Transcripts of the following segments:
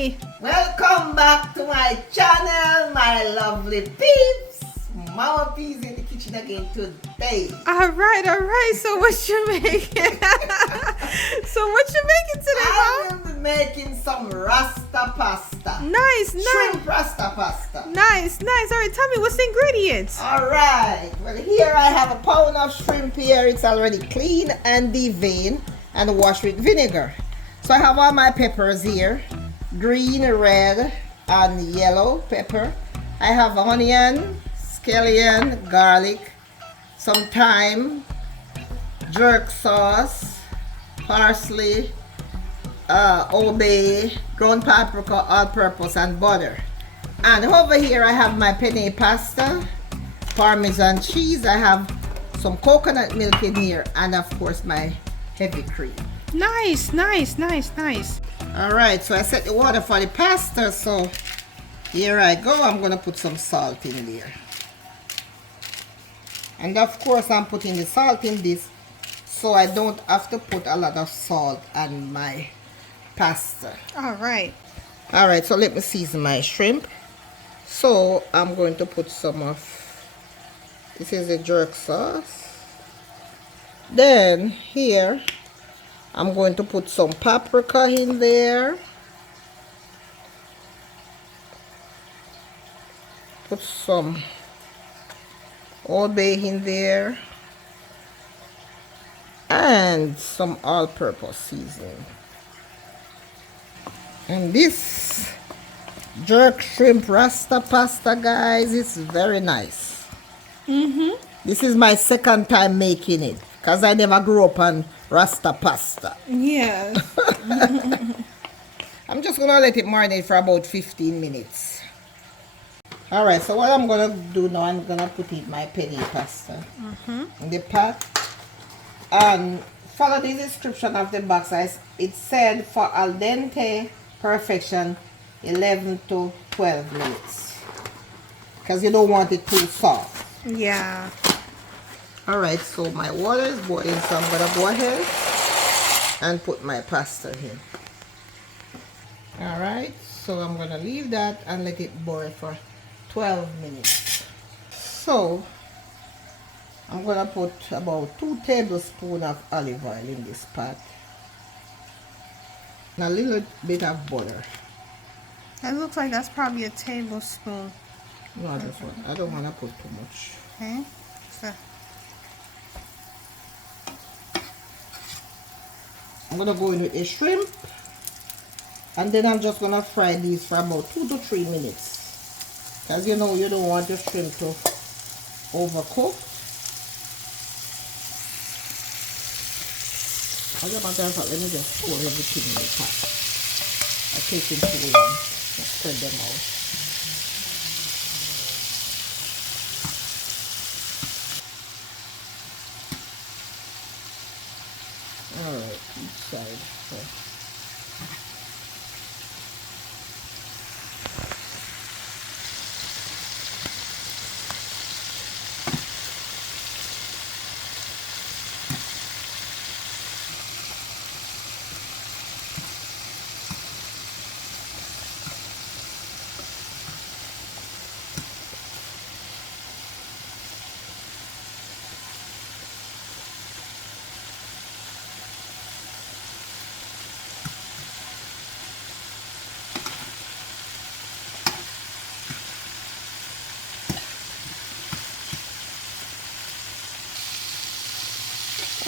Tommy! Welcome back to my channel, my lovely peeps. Mama P's in the kitchen again today. Alright. So what you making? Today, I Mom? will be making some rasta pasta. Nice. Shrimp rasta pasta. Nice. Alright, tell me what's the ingredients? Alright, well here I have a pound of shrimp here. It's already clean and deveined and washed with vinegar. So I have all my peppers here. Green, red, and yellow pepper. I have onion, scallion, garlic, some thyme, jerk sauce, parsley, obay, ground paprika, all-purpose, and butter. And over here I have my penne pasta, parmesan cheese. I have some coconut milk in here, and of course my heavy cream. Nice. Alright, so I set the water for the pasta, so here I go. I'm gonna put some salt in there. And of course I'm putting the salt in this so I don't have to put a lot of salt on my pasta. Alright, so let me season my shrimp. So I'm going to put some of, this is the jerk sauce. Then here I'm going to put some paprika in there. Put some obay in there. And some all-purpose seasoning. And this jerk shrimp rasta pasta, guys, it's very nice. This is my second time making it because I never grew up on rasta pasta. yes. I'm just gonna let it marinate for about 15 minutes. Alright, so what I'm gonna do now, I'm gonna put in my penne pasta in the pot. And follow the description of the box. It said for al dente perfection 11 to 12 minutes because you don't want it too soft. Yeah. Alright, so my water is boiling, so I'm gonna go ahead and put my pasta in. Alright, so I'm gonna leave that and let it boil for 12 minutes. So I'm gonna put about 2 tablespoons of olive oil in this pot and a little bit of butter. That looks like that's probably a tablespoon. No, this one. I don't want to put too much. Okay. So, I'm gonna go in with a shrimp, and then I'm just gonna fry these for about 2 to 3 minutes, because you know you don't want your shrimp to overcook. As a matter of fact, let me just pour everything in the pot. I'm taking too long. Let's spread them out. Alright, each side. So.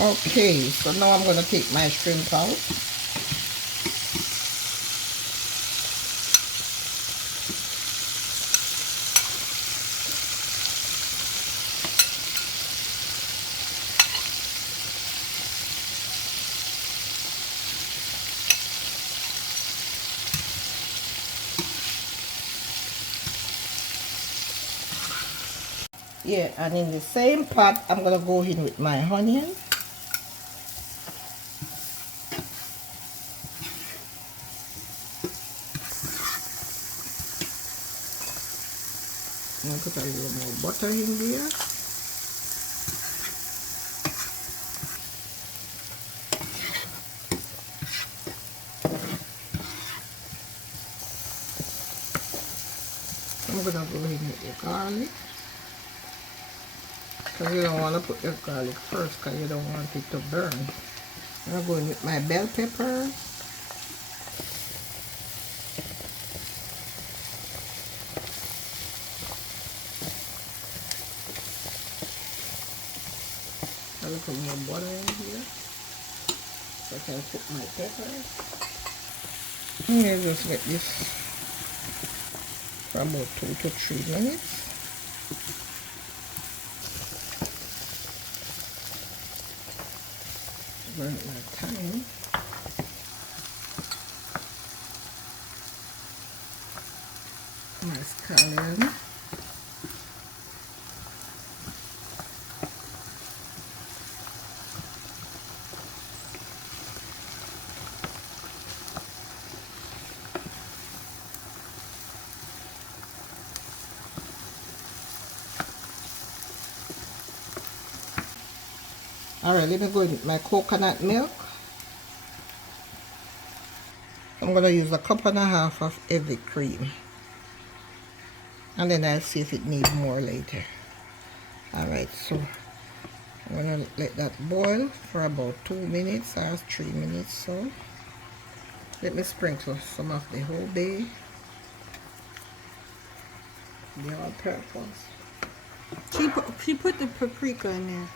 Okay, so now I'm going to take my shrimp out. Yeah, and in the same pot, I'm going to go in with my onion. I'm going to put a little more butter in there. I'm gonna go ahead with the garlic. Because you don't want to put the garlic first because you don't want it to burn. I'm going with my bell pepper. A little more butter in here so I can put my peppers. I'm going to just let this for about 2 to 3 minutes. Burn my thyme. My scallion. Alright, let me go with my coconut milk. I'm going to use 1.5 cups of heavy cream. And then I'll see if it needs more later. Alright, so I'm going to let that boil for about 2 minutes or 3 minutes. So let me sprinkle some of the obay, the all-purpose. She put the paprika in there.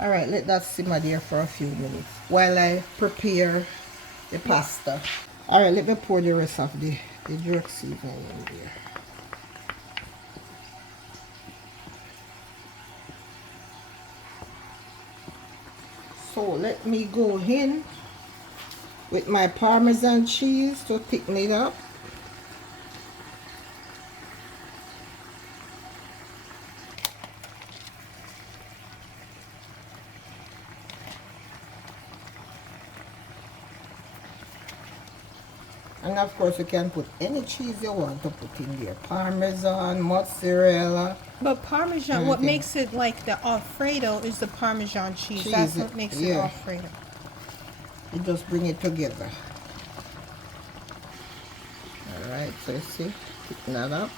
Alright, let that simmer there for a few minutes while I prepare the pasta. Alright, let me pour the rest of the jerk seasoning in there. So let me go in with my parmesan cheese to thicken it up. And of course you can put any cheese you want to put in there. Parmesan, mozzarella. But Parmesan, what makes it like the Alfredo is the Parmesan cheese. That's what makes it Alfredo. You just bring it together. Alright, so you see, picking that up.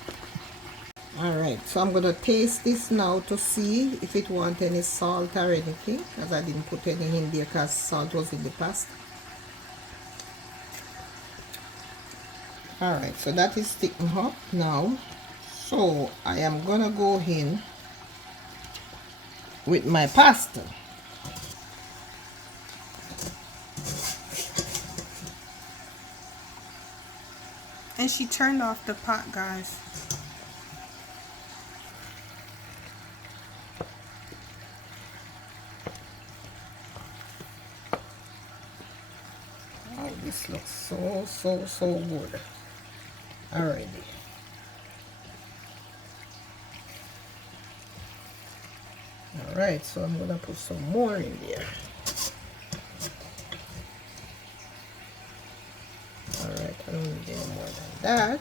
Alright, so I'm going to taste this now to see if it wants any salt or anything. As I didn't put any in there because salt was in the pasta. Alright, so that is sticking up now. So I am gonna go in with my pasta. And she turned off the pot, guys. Oh, this looks so good. Alrighty. Alright, so I'm gonna put some more in there. Alright, I don't need any more than that.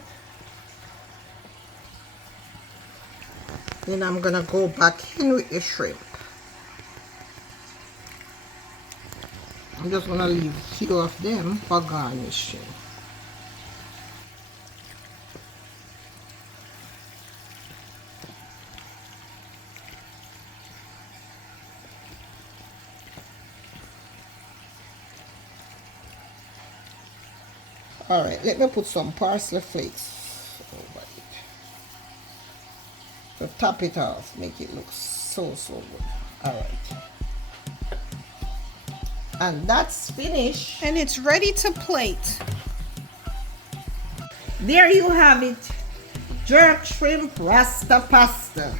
Then I'm gonna go back in with the shrimp. I'm just gonna leave a few of them for garnishing. Alright, let me put some parsley flakes over it to top it off, make it look so good. Alright. And that's finished. And it's ready to plate. There you have it. Jerk shrimp rasta pasta.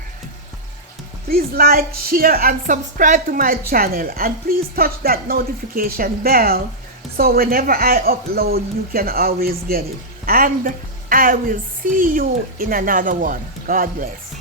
Please like, share and subscribe to my channel. And please touch that notification bell so whenever I upload you can always get it. And I will see you in another one. God bless.